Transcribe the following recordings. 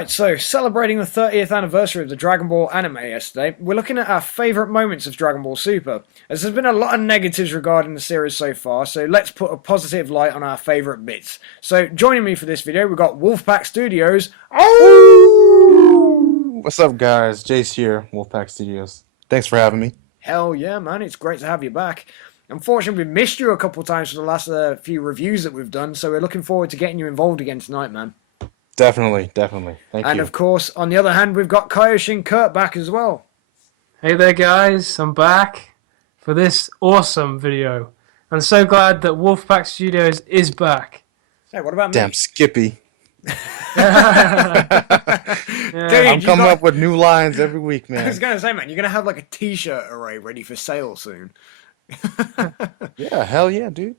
Alright, so celebrating the 30th anniversary of the Dragon Ball anime yesterday, we're looking at our favourite moments of Dragon Ball Super. As there's been a lot of negatives regarding the series so far, so let's put a positive light on our favourite bits. So joining me for this video, we've got Wolfpack Studios. Oh! What's up, guys? Jace here, Wolfpack Studios. Thanks for having me. Hell yeah, man, it's great to have you back. Unfortunately, we've missed you a couple times for the last few reviews that we've done, so we're looking forward to getting you involved again tonight, man. Definitely, definitely. Thank And you. of course, on the other hand, we've got Kaioshin Curt back as well. Hey there guys, I'm back for this awesome video. I'm so glad that Wolfpack Studios is back. Hey, what about me? Damn Skippy. Dude, I'm coming up with new lines every week, I was man. going to say, man, you're going to have like a t-shirt array ready for sale soon. Yeah, hell yeah, dude.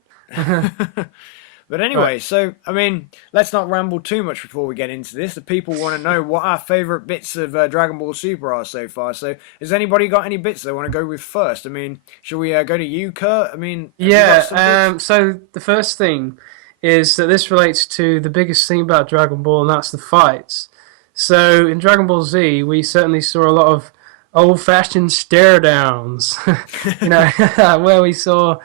But anyway, so, I mean, let's not ramble too much before we get into this. The people want to know what our favourite bits of Dragon Ball Super are so far. So, has anybody got any bits they want to go with first? I mean, should we go to you, Kurt? I mean, have you got some bits? So the first thing is that this relates to the biggest thing about Dragon Ball, and that's the fights. So in Dragon Ball Z, we certainly saw a lot of old-fashioned stare downs, where we saw,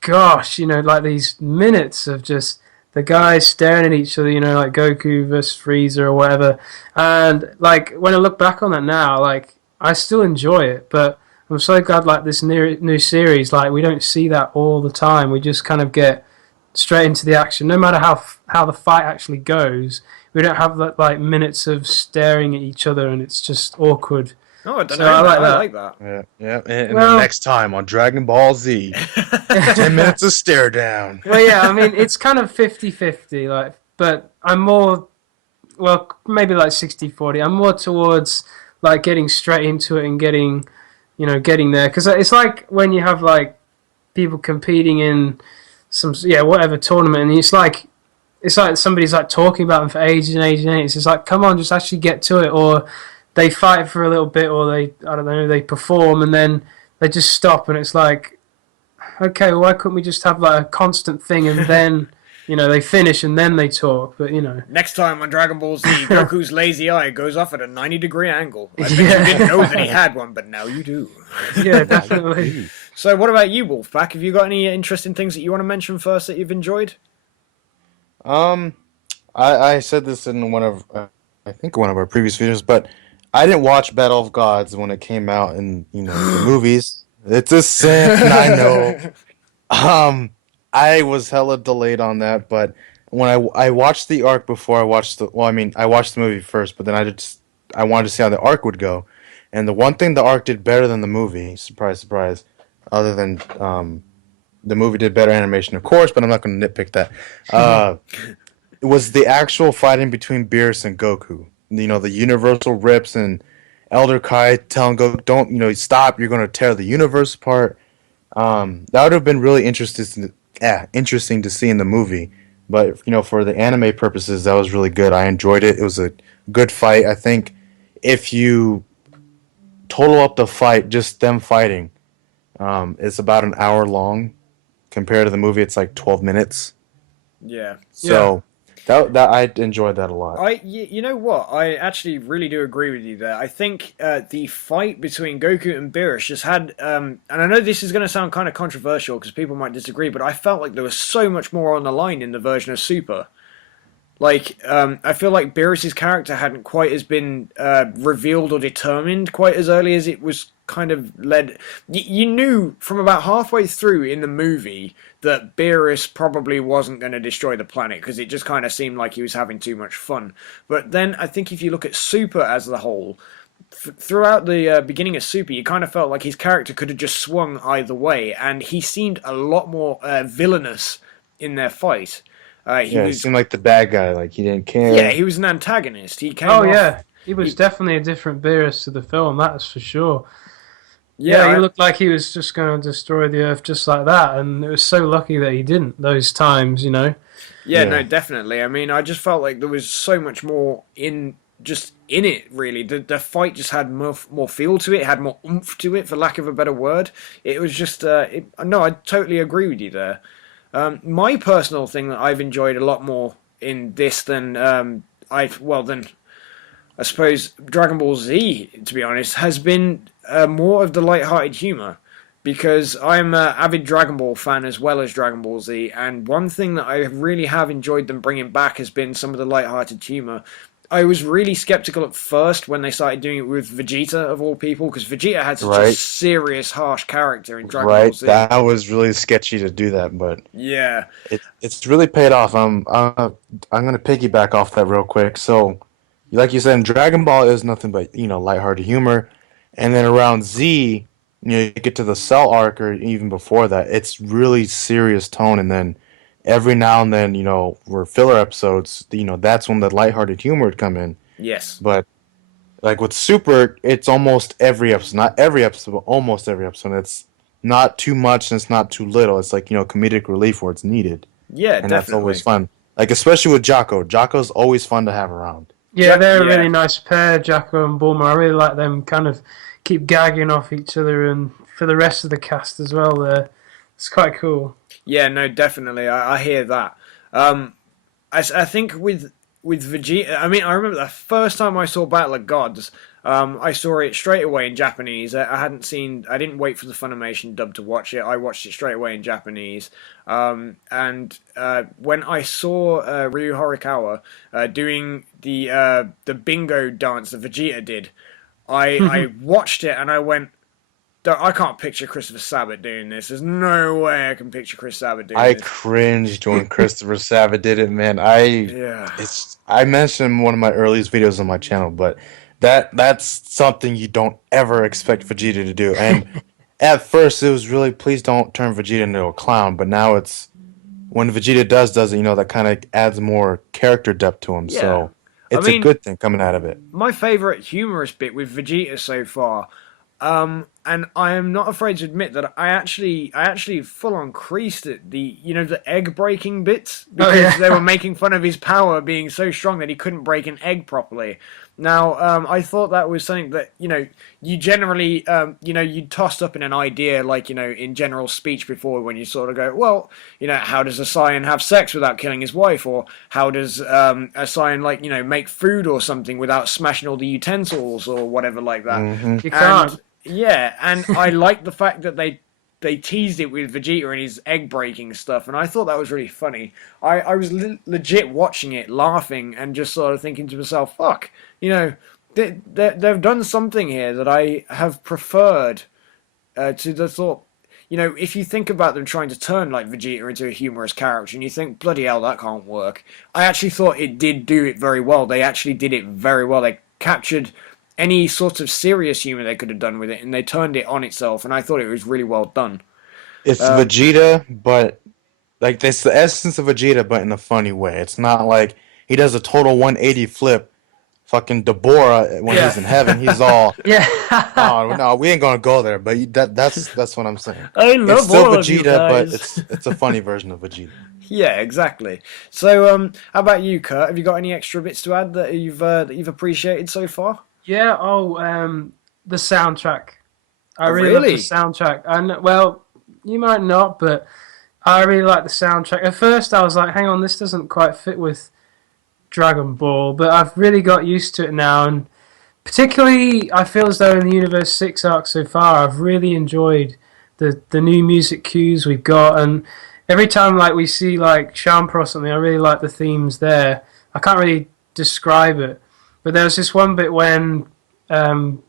gosh, like these minutes of just the guys staring at each other, like Goku versus Frieza or whatever. And like when I look back on that now, like I still enjoy it, but I'm so glad like this new series, like we don't see that all the time. We just kind of get straight into the action, no matter how the fight actually goes. We don't have that like minutes of staring at each other, and it's just awkward. Oh, I don't So know. I like I that. like that. Yeah, yeah. And Well- the next time on Dragon Ball Z, 10 minutes of stare down. Well, yeah, I mean, it's kind of 50-50, like, but I'm more, well, maybe like 60-40. I'm more towards like getting straight into it and getting there, because it's like when you have like people competing in some, whatever tournament, and it's like somebody's like talking about them for ages and ages and ages. It's like, come on, just actually get to it, or they fight for a little bit, or I don't know, they perform and then they just stop, and it's like, okay, well, why couldn't we just have like a constant thing, and then they finish and then they talk? But Next time on Dragon Ball Z, Goku's lazy eye goes off at a 90-degree angle. I bet Yeah. you didn't know that he had one, but now you do. yeah, definitely. So, what about you, Wolfpack? Have you got any interesting things that you want to mention first that you've enjoyed? Um, I said this in I think one of our previous videos, but I didn't watch Battle of Gods when it came out in, the movies. It's a sin, I know. I was hella delayed on that, but when I watched the arc before I watched I watched the movie first, but then I wanted to see how the arc would go. And the one thing the arc did better than the movie, surprise, surprise, other than the movie did better animation, of course, but I'm not going to nitpick that. It was the actual fighting between Beerus and Goku. The universal rips and Elder Kai telling Goku, don't, stop, you're going to tear the universe apart. That would have been really interesting to see in the movie. But, for the anime purposes, that was really good. I enjoyed it. It was a good fight. I think if you total up the fight, just them fighting, it's about an hour long. Compared to the movie, it's like 12 minutes. Yeah. So that I enjoyed that a lot. You know what? I actually really do agree with you there. I think the fight between Goku and Beerus just had, and I know this is going to sound kind of controversial because people might disagree, but I felt like there was so much more on the line in the version of Super. Like, I feel like Beerus's character hadn't quite as been revealed or determined quite as early as it was kind of led. You knew from about halfway through in the movie that Beerus probably wasn't going to destroy the planet because it just kind of seemed like he was having too much fun. But then I think if you look at Super as a whole, throughout the beginning of Super, you kind of felt like his character could have just swung either way, and he seemed a lot more villainous in their fight. He seemed like the bad guy, like he didn't care. Yeah, he was an antagonist. He came Oh off, yeah, he was definitely a different Beerus to the film, that's for sure. Yeah, He looked like he was just going to destroy the Earth just like that, and it was so lucky that he didn't those times. Yeah, no, definitely. I mean, I just felt like there was so much more in it, really. The fight just had more feel to it, had more oomph to it, for lack of a better word. It was just, no, I totally agree with you there. My personal thing that I've enjoyed a lot more in this than I suppose Dragon Ball Z, to be honest, has been more of the light-hearted humor because I'm an avid Dragon Ball fan as well as Dragon Ball Z, and one thing that I really have enjoyed them bringing back has been some of the light-hearted humor. I was really skeptical at first when they started doing it with Vegeta of all people, because Vegeta had such a Right, serious, harsh character in Dragon Ball right. Z. That was really sketchy to do that, but Yeah, it's really paid off. I'm gonna piggyback off that real quick. So, like you said, Dragon Ball is nothing but lighthearted humor, and then around Z, you get to the Cell arc, or even before that, it's really serious tone, and then every now and then, were filler episodes. That's when the lighthearted humor would come in. yes. But like with Super, it's almost every episode, not every episode, but almost every episode. It's not too much and it's not too little. It's like comedic relief where it's needed, Yeah, and that's always definitely. fun. Like especially with Jocko. Jocko's always fun to have around. Yeah, they're a Yeah. really nice pair, Jacko and Bulma. I really like them kind of keep gagging off each other and for the rest of the cast as well there. It's quite cool. Yeah, no, definitely. I hear that. I think with Vegeta, I mean, I remember the first time I saw Battle of Gods. I saw it straight away in Japanese. I hadn't seen. I didn't wait for the Funimation dub to watch it. I watched it straight away in Japanese. And when I saw Ryu Horikawa doing the bingo dance that Vegeta did, I watched it and I went, I can't picture Christopher Sabat doing this. There's no way I can picture Chris Sabat doing I this. cringed when Christopher Sabat did it, man. Yeah. I mentioned in one of my earliest videos on my channel, but that's something you don't ever expect Vegeta to do. And at first it was really, please don't turn Vegeta into a clown, but now it's when Vegeta does it, that kind of adds more character depth to him. Yeah. So I it's a mean, good thing coming out of it. my favourite humorous bit with Vegeta so far, and I am not afraid to admit that I actually full on creased at the egg breaking bits Oh because they yeah. were making fun of his power being so strong that he couldn't break an egg properly. Now, I thought that was something that you generally you tossed up in an idea like in general speech before when you sort of go, well, how does a Saiyan have sex without killing his wife, or how does a Saiyan make food or something without smashing all the utensils or whatever like that. Hmm. You And can't. yeah, and I like the fact that they teased it with Vegeta and his egg breaking stuff, and I thought that was really funny. I was legit watching it, laughing, and just sort of thinking to myself, "Fuck, they've done something here that I have preferred to the thought." If you think about them trying to turn like Vegeta into a humorous character, and you think, "Bloody hell, that can't work," I actually thought it did do it very well. They actually did it very well. They captured any sort of serious humor they could have done with it, and they turned it on itself, and I thought it was really well done. It's Um, Vegeta, but like it's the essence of Vegeta, but in a funny way. It's not like he does a total 180 flip. Fucking Deborah, when Yeah. he's in heaven, he's all, Yeah. oh no, we ain't gonna go there. But that's what I'm saying. I It's love still all of you Vegeta, but guys. it's a funny version of Vegeta. Yeah, exactly. So, how about you, Kurt? Have you got any extra bits to add that you've appreciated so far? Yeah, the soundtrack. I Oh, really love the really? soundtrack. And well, you might not, but I really like the soundtrack. At first, I was like, "Hang on, this doesn't quite fit with Dragon Ball," but I've really got used to it now, and particularly, I feel as though in the Universe 6 arc so far, I've really enjoyed the new music cues we've got, and every time like we see like Shampoo or something, I really like the themes there. I can't really describe it, but there was this one bit when um,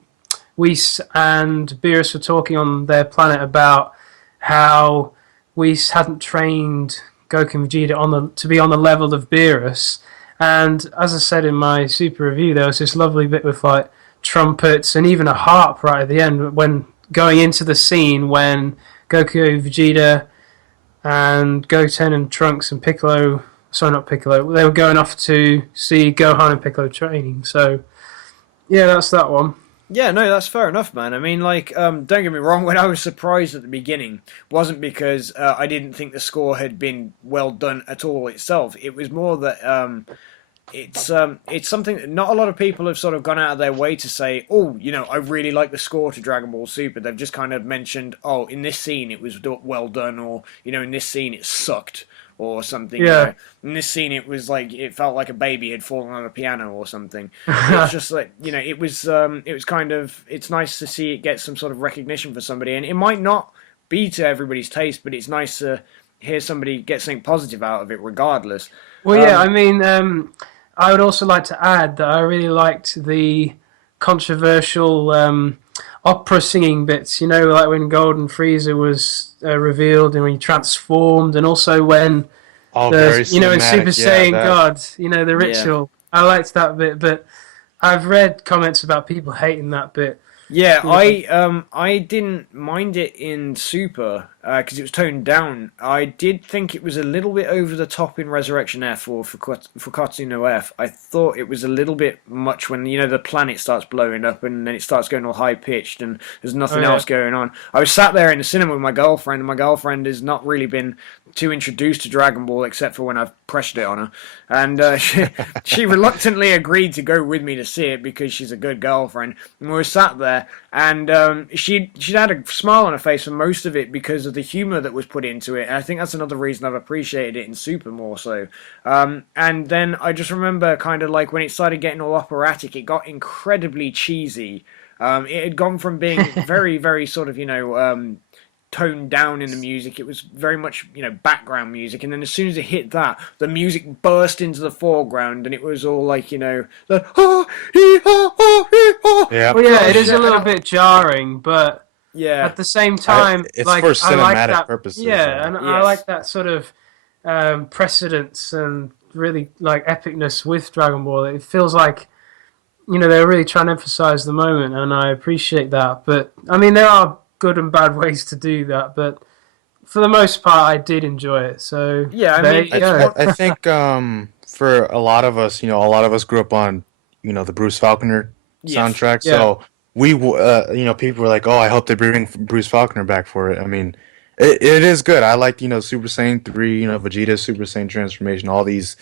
Whis and Beerus were talking on their planet about how Whis hadn't trained Goku and Vegeta to be on the level of Beerus. And as I said in my super review, there was this lovely bit with like trumpets and even a harp right at the end when going into the scene when Goku, Vegeta, and Goten and Trunks and Piccolo, sorry, not Piccolo, they were going off to see Gohan and Piccolo training. So, yeah, that's that one. Yeah, no, that's fair enough, man. I mean, don't get me wrong. When I was surprised at the beginning, wasn't because I didn't think the score had been well done at all itself. It was more that it's something that not a lot of people have sort of gone out of their way to say, oh, I really like the score to Dragon Ball Super. They've just kind of mentioned, oh, in this scene it was well done, or in this scene it sucked, or something. Yeah. In this scene, it felt like a baby had fallen on a piano or something. It's just like it was kind of it's nice to see it get some sort of recognition for somebody, and it might not be to everybody's taste, but it's nice to hear somebody get something positive out of it, regardless. Well, yeah, I mean, I would also like to add that I really liked the controversial opera singing bits. Like when Golden Frieza was revealed and when he transformed, and also when Oh, very in cinematic. Super Yeah, Saiyan that. God, the ritual. I liked that bit, but I've read comments about people hating that bit. Yeah, Yeah. I didn't mind it in Super because it was toned down. I did think it was a little bit over the top in Resurrection F or for Katsuno F. I thought it was a little bit much when the planet starts blowing up and then it starts going all high pitched and there's Oh nothing yeah. else going on. I was sat there in the cinema with my girlfriend, and my girlfriend has not really been too introduced to Dragon Ball except for when I've pressured it on her, and she reluctantly agreed to go with me to see it because she's a good girlfriend. And we were sat there, and she'd had a smile on her face for most of it because of the humor that was put into it. And I think that's another reason I've appreciated it in Super more so. And then I just remember kind of like when it started getting all operatic, it got incredibly cheesy. It had gone from being very, very sort of toned down in the music. It was very much background music, and then as soon as it hit that, the music burst into the foreground, and it was all like the Yeah. Well, yeah, it is a little bit jarring, but yeah, at the same time, It's like for I like cinematic that. purposes. Yeah, and I Yes. like that sort of precedence and really like epicness with Dragon Ball. It feels like they're really trying to emphasize the moment, and I appreciate that. But I mean, there are good and bad ways to do that, but for the most part, I did enjoy it. So yeah. I there mean, you it's go. I think for a lot of us, a lot of us grew up on the Bruce Falconer yes, soundtrack. Yeah. So people were like, "Oh, I hope they bring Bruce Falconer back for it." I mean, it is good. I like Super Saiyan 3, Vegeta's Super Saiyan transformation, all these,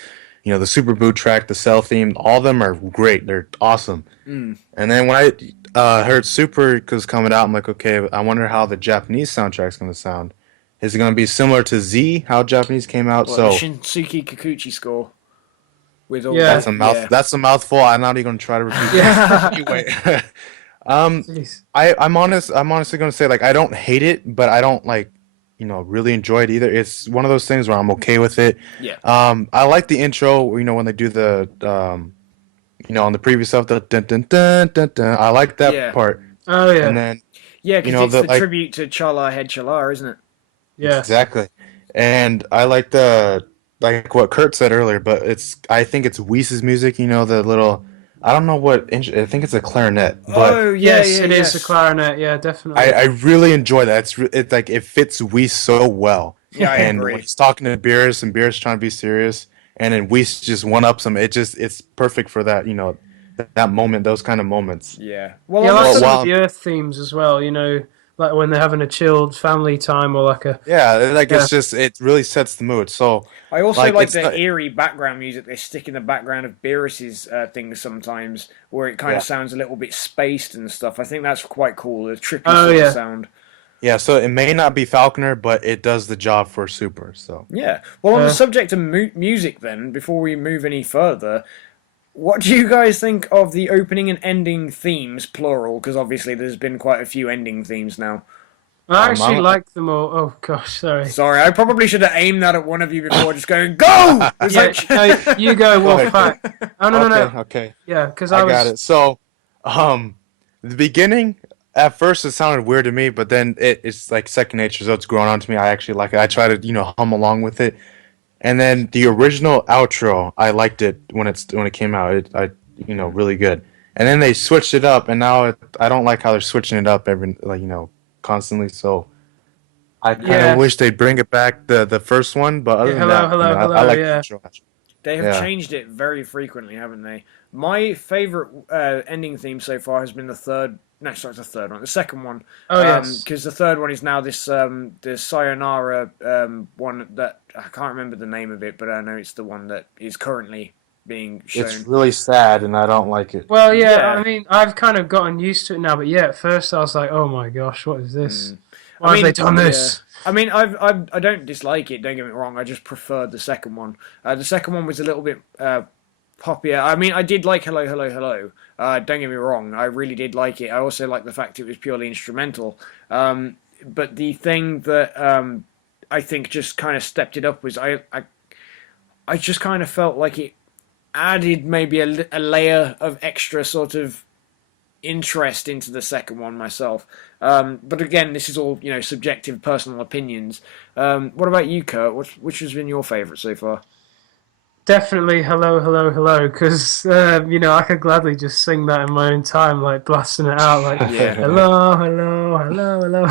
the Super Boot track, the Cell theme, all of them are great. They're awesome. mm. And then when I heard Super was coming out, I'm like, okay, I wonder how the Japanese soundtrack's gonna sound. Is it gonna be similar to Z, how Japanese came out? Well, the So Shinsuke Kikuchi score with all Yeah. that's the a mouth. That's a mouthful. I'm not even gonna try to repeat that. Yeah. Anyway, um, Jeez. I'm honest. I'm honestly gonna say like I don't hate it, but I don't like really enjoy it either. It's one of those things where I'm okay with it. yeah. I like the intro. When they do the on the previous stuff, the dun dun dun dun dun. I like that Yeah. part. Oh yeah. And then Yeah, because it's the like tribute to Chala Head Chala, isn't it? Yeah. exactly. And I like like what Kurt said earlier, but I think it's Whis' music. The little I don't know I think it's a clarinet, but Oh yeah, Yes, yeah, it is yes. a clarinet. Yeah, definitely. I really enjoy that. It's like it fits Whis so well. Yeah, I And agree. when he's talking to Beerus and Beerus trying to be serious, and then Whis just one ups him. It's perfect for that. That moment, those kind of moments. Yeah. Well, Yeah, I on like the some well, of the Earth themes as well. Like when they're having a chilled family time or like a. Yeah, like Yeah. it's just it really sets the mood. So I also like like it's the not, eerie background music they stick in the background of Beerus's things sometimes, where it kind yeah. of sounds a little bit spaced and stuff. I think that's quite cool, the trippy Oh, sort yeah. of sound. Yeah, so it may not be Falconer, but it does the job for Super. So Yeah. Well, on the Uh, subject of music, then, before we move any further, what do you guys think of the opening and ending themes, plural? Because obviously there's been quite a few ending themes now. I actually I'm- like them all. Oh gosh, sorry. Sorry, I probably should have aimed that at one of you before, just going go. It's Yeah, like- no, you go, Go ahead. Wolfpack. Oh no, no, okay, no. okay, Yeah, because I I was. got it. So, the beginning at first it sounded weird to me, but then it's like second nature, so it's grown on to me. I actually like it. I try to hum along with it, and then the original outro, I liked it when it came out. Really good. And then they switched it up, and now I don't like how they're switching it up every constantly. So I kind of Yeah. wish they'd bring it back the first one, but other Yeah, than that, I hello, like yeah. the intro. They have Yeah. changed it very frequently, haven't they? My favorite ending theme so far has been the third. No, sorry, it's the third one. The second one. Oh yes. Because the third one is now this the Sayonara one that I can't remember the name of it, but I know it's the one that is currently being shown. It's really sad, and I don't like it. Well, yeah, Yeah. I mean, I've kind of gotten used to it now, but yeah, at first I was like, oh my gosh, what is this? Why I mean, have they done this? I mean, I don't dislike it. Don't get me wrong. I just preferred the second one. The second one was a little bit poppier. I mean, I did like Hello, Hello, Hello. Don't get me wrong. I really did like it. I also like the fact it was purely instrumental. But the thing that I think just kind of stepped it up was I just kind of felt like it added maybe a layer of extra sort of interest into the second one myself. But again, this is all subjective, personal opinions. What about you, Kurt? Which has been your favourite so far? Definitely hello, hello, hello, because I could gladly just sing that in my own time, like blasting it out, like Yeah. hello, hello, hello, hello.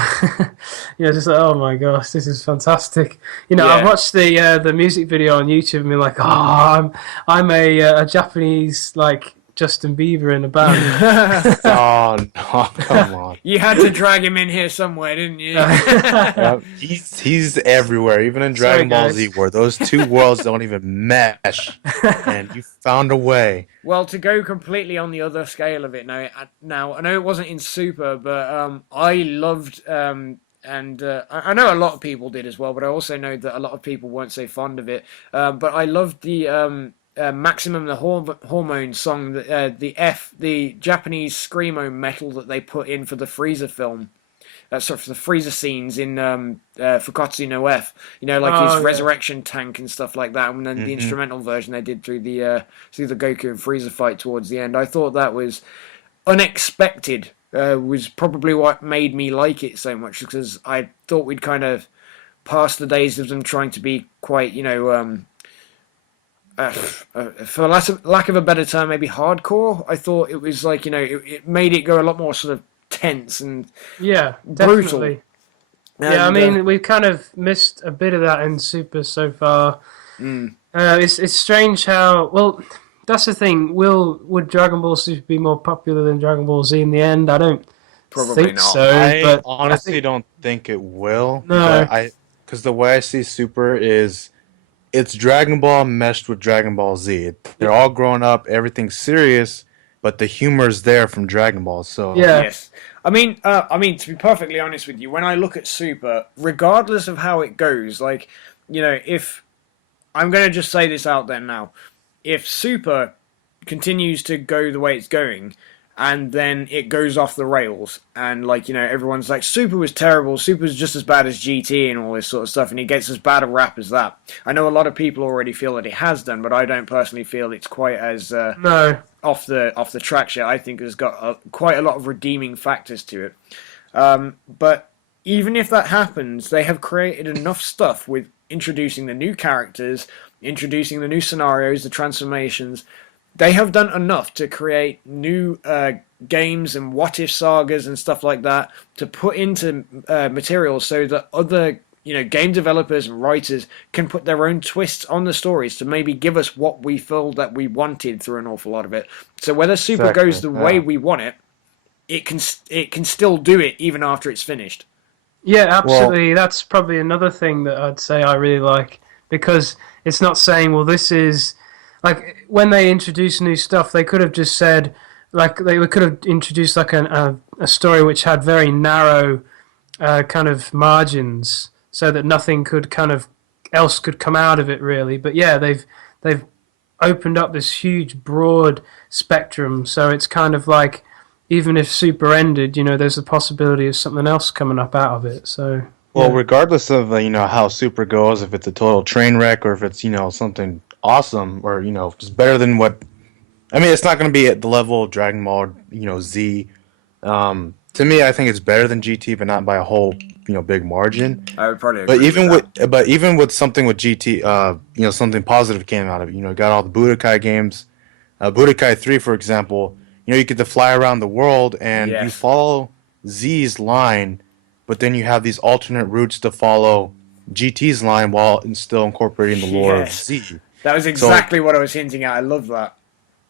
Just like, oh my gosh, this is fantastic. Yeah. I've watched the music video on YouTube and been like, oh, I'm a Japanese like Justin Bieber in a band. Oh no! Come on. You had to drag him in here somewhere, didn't you? Yep. He's everywhere, even in Dragon Ball guys. Z, where those two worlds don't even mesh, and you found a way. Well, to go completely on the other scale of it now I know it wasn't in Super, but I loved and I know a lot of people did as well, but I also know that a lot of people weren't so fond of it. But I loved the Maximum the Hormone song, the Japanese screamo metal that they put in for the Frieza film. For the Frieza scenes in Fukatsu no F, his resurrection tank and stuff like that, and then the instrumental version they did through the Goku and Frieza fight towards the end. I thought that was unexpected. Was probably what made me like it so much, because I thought we'd kind of passed the days of them trying to be quite, for lack of a better term, maybe hardcore. I thought it was like, it made it go a lot more sort of tense and Yeah, brutal. definitely. And, Yeah, I mean, we've kind of missed a bit of that in Super so far. It's strange how, well, that's the thing. Would Dragon Ball Super be more popular than Dragon Ball Z in the end? I don't Probably think not. so. I But honestly don't think it will. No. But because the way I see Super is, it's Dragon Ball meshed with Dragon Ball Z. They're all grown up, everything's serious, but the humor's there from Dragon Ball. So Yeah. Yes. I mean, to be perfectly honest with you, when I look at Super, regardless of how it goes, like, if I'm going to just say this out there now, if Super continues to go the way it's going, and then it goes off the rails, and everyone's like, Super was terrible, Super's just as bad as GT and all this sort of stuff, and it gets as bad a rap as that. I know a lot of people already feel that it has done, but I don't personally feel it's quite as no. off the tracks yet. I think it's got quite a lot of redeeming factors to it. But even if that happens, they have created enough stuff with introducing the new characters, introducing the new scenarios, the transformations. They have done enough to create new games and what-if sagas and stuff like that to put into material so that other game developers and writers can put their own twists on the stories to maybe give us what we feel that we wanted through an awful lot of it. So whether Super Exactly, goes the way we want it, it can still do it even after it's finished. Yeah, absolutely. That's probably another thing that I'd say I really like, because it's not saying, well, this is like when they introduce new stuff, they could have just said, like, they could have introduced like a story which had very narrow kind of margins, so that nothing could else could come out of it really. But yeah, they've opened up this huge broad spectrum, so it's kind of like, even if Super ended, there's a possibility of something else coming up out of it. So well, regardless of how Super goes, if it's a total train wreck or if it's something awesome or if it's better than what, I mean, it's not going to be at the level of Dragon Ball Z. To me, I think it's better than GT, but not by a whole big margin. I would probably agree But even with something with GT, something positive came out of it. Got all the Budokai games, Budokai 3, for example. You get to fly around the world and you follow Z's line, but then you have these alternate routes to follow GT's line while still incorporating the lore of Z. That was exactly what I was hinting at. I love that.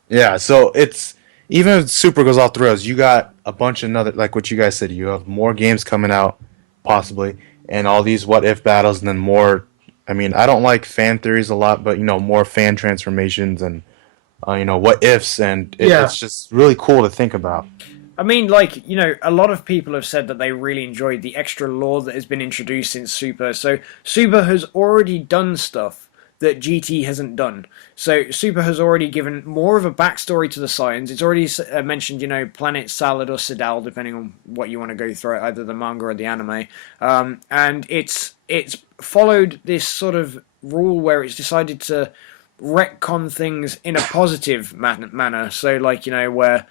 Yeah, so it's, even if Super goes off the rails, you got a bunch of another, like what you guys said, you have more games coming out, possibly, and all these what-if battles, and then more, I mean, I don't like fan theories a lot, but, more fan transformations and, what-ifs, and it's just really cool to think about. I mean, like, you know, a lot of people have said that they really enjoyed the extra lore that has been introduced since Super. So, Super has already done stuff that GT hasn't done. So, Super has already given more of a backstory to the Saiyans. It's already mentioned, you know, Planet Salad or Sidal, depending on what you want to go through, either the manga or the anime. And it's followed this sort of rule where it's decided to retcon things in a positive manner. So, like, you know, where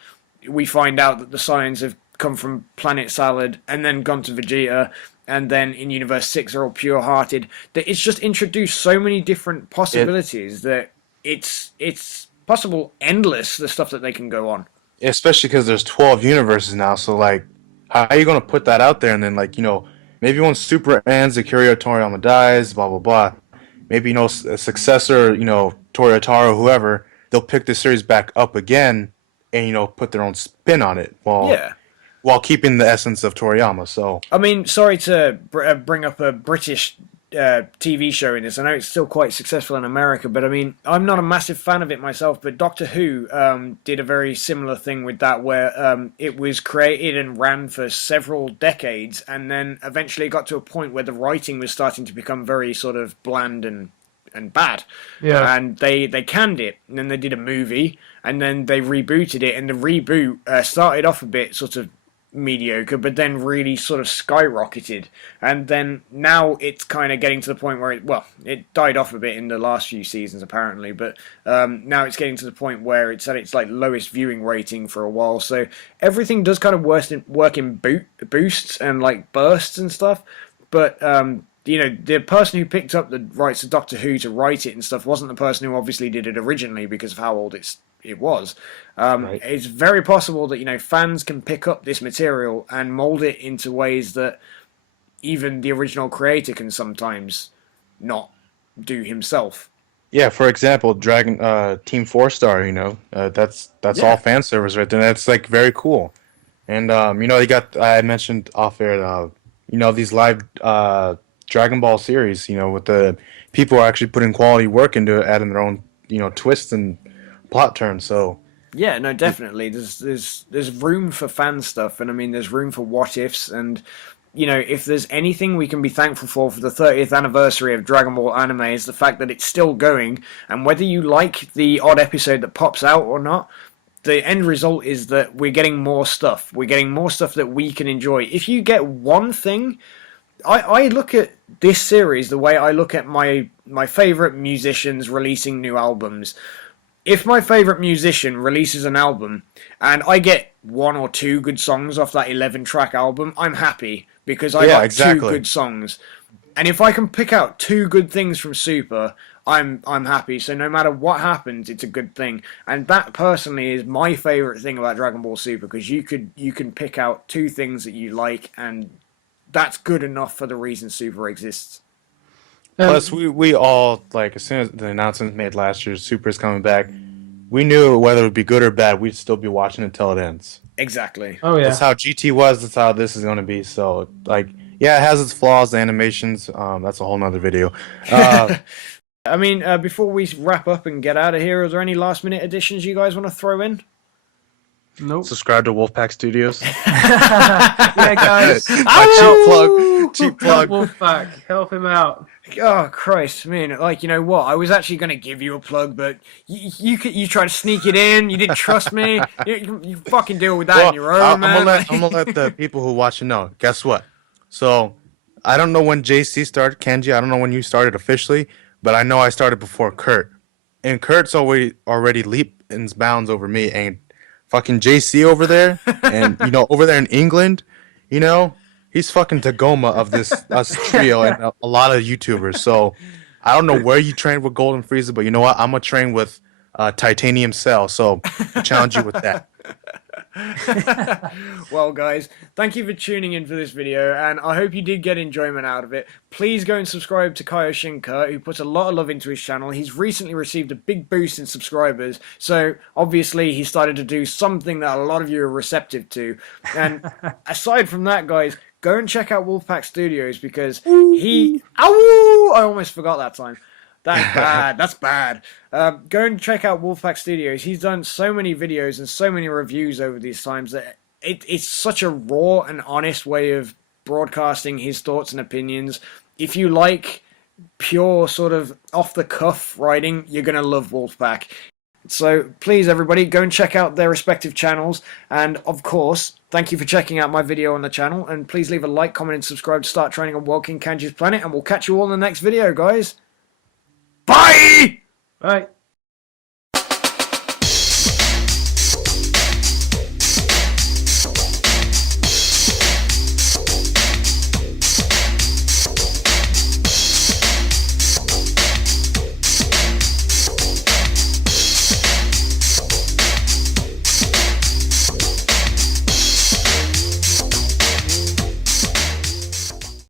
we find out that the Saiyans have come from Planet Salad and then gone to Vegeta, and then in Universe 6 are all pure-hearted. That it's just introduced so many different possibilities that it's possible endless, the stuff that they can go on. Especially because there's 12 universes now. So like, how are you gonna put that out there and then like maybe when Super ends, Akira Toriyama dies, blah blah blah. Maybe a successor, Toyotaro, whoever, they'll pick the series back up again and put their own spin on it Yeah. while keeping the essence of Toriyama. So I mean, sorry to bring up a British TV show in this. I know it's still quite successful in America, but I mean, I'm not a massive fan of it myself. But Doctor Who did a very similar thing with that, where it was created and ran for several decades, and then eventually got to a point where the writing was starting to become very sort of bland and bad. Yeah. And they canned it, and then they did a movie, and then they rebooted it, and the reboot started off a bit sort of mediocre, but then really sort of skyrocketed, and then now it's kind of getting to the point where it died off a bit in the last few seasons apparently, but now it's getting to the point where it's at its like lowest viewing rating for a while. So everything does kind of work in boosts and like bursts and stuff, but the person who picked up the rights of Doctor Who to write it and stuff wasn't the person who obviously did it originally because of how old it was. Right. It's very possible that fans can pick up this material and mold it into ways that even the original creator can sometimes not do himself. yeah, for example, Dragon Team 4 Star, that's Yeah. all fan service right there. That's like very cool. And you got I mentioned off air these live Dragon Ball series, with the people are actually putting quality work into it, adding their own, twists and plot turns. So Yeah, no, definitely. There's room for fan stuff, and I mean, there's room for what ifs, and if there's anything we can be thankful for the 30th anniversary of Dragon Ball anime is the fact that it's still going, and whether you like the odd episode that pops out or not, the end result is that we're getting more stuff. We're getting more stuff that we can enjoy. If you get one thing, I look at this series the way I look at my favorite musicians releasing new albums. If my favorite musician releases an album and I get one or two good songs off that 11-track album, I'm happy because I got exactly. two good songs. And if I can pick out two good things from Super, I'm happy. So no matter what happens, it's a good thing. And that personally is my favorite thing about Dragon Ball Super, because you can pick out two things that you like, and that's good enough for the reason Super exists. Plus, we all, like, as soon as the announcement made last year, Super's coming back, we knew whether it would be good or bad, we'd still be watching it until it ends. Exactly. Oh yeah. That's how GT was, that's how this is going to be. So, like, yeah, it has its flaws, the animations, that's a whole nother video. I mean, before we wrap up and get out of here, are there any last-minute additions you guys want to throw in? Nope. Subscribe to Wolfpack Studios. Yeah, guys. My cheap plug. Wolfpack, help him out. Oh Christ, man! Like, you know what? I was actually going to give you a plug, but you tried to sneak it in. You didn't trust me. You fucking deal with that on your own, man. I'm gonna let the people who watch it know. Guess what? So, I don't know when JC started, Kanji. I don't know when you started officially, but I know I started before Curt. And Kurt's already leaps and bounds over me, and fucking JC over there, and over there in England, he's fucking Tagoma of this us trio and a lot of YouTubers. So I don't know where you trained with Golden Frieza, but you know what? I'm gonna train with Titanium Cell. So I challenge you with that. Well, guys, thank you for tuning in for this video, and I hope you did get enjoyment out of it. Please go and subscribe to Kaioshin Curt, who puts a lot of love into his channel. He's recently received a big boost in subscribers, so obviously he started to do something that a lot of you are receptive to. And aside from that, guys, go and check out Wolfpack Studios, because I almost forgot that time. That's bad. That's bad. Go and check out Wolfpack Studios. He's done so many videos and so many reviews over these times that it's such a raw and honest way of broadcasting his thoughts and opinions. If you like pure sort of off the cuff writing, you're gonna love Wolfpack. So please, everybody, go and check out their respective channels. And of course, thank you for checking out my video on the channel. And please leave a like, comment, and subscribe to start training on World King Kanji's planet. And we'll catch you all in the next video, guys. Bye! Bye.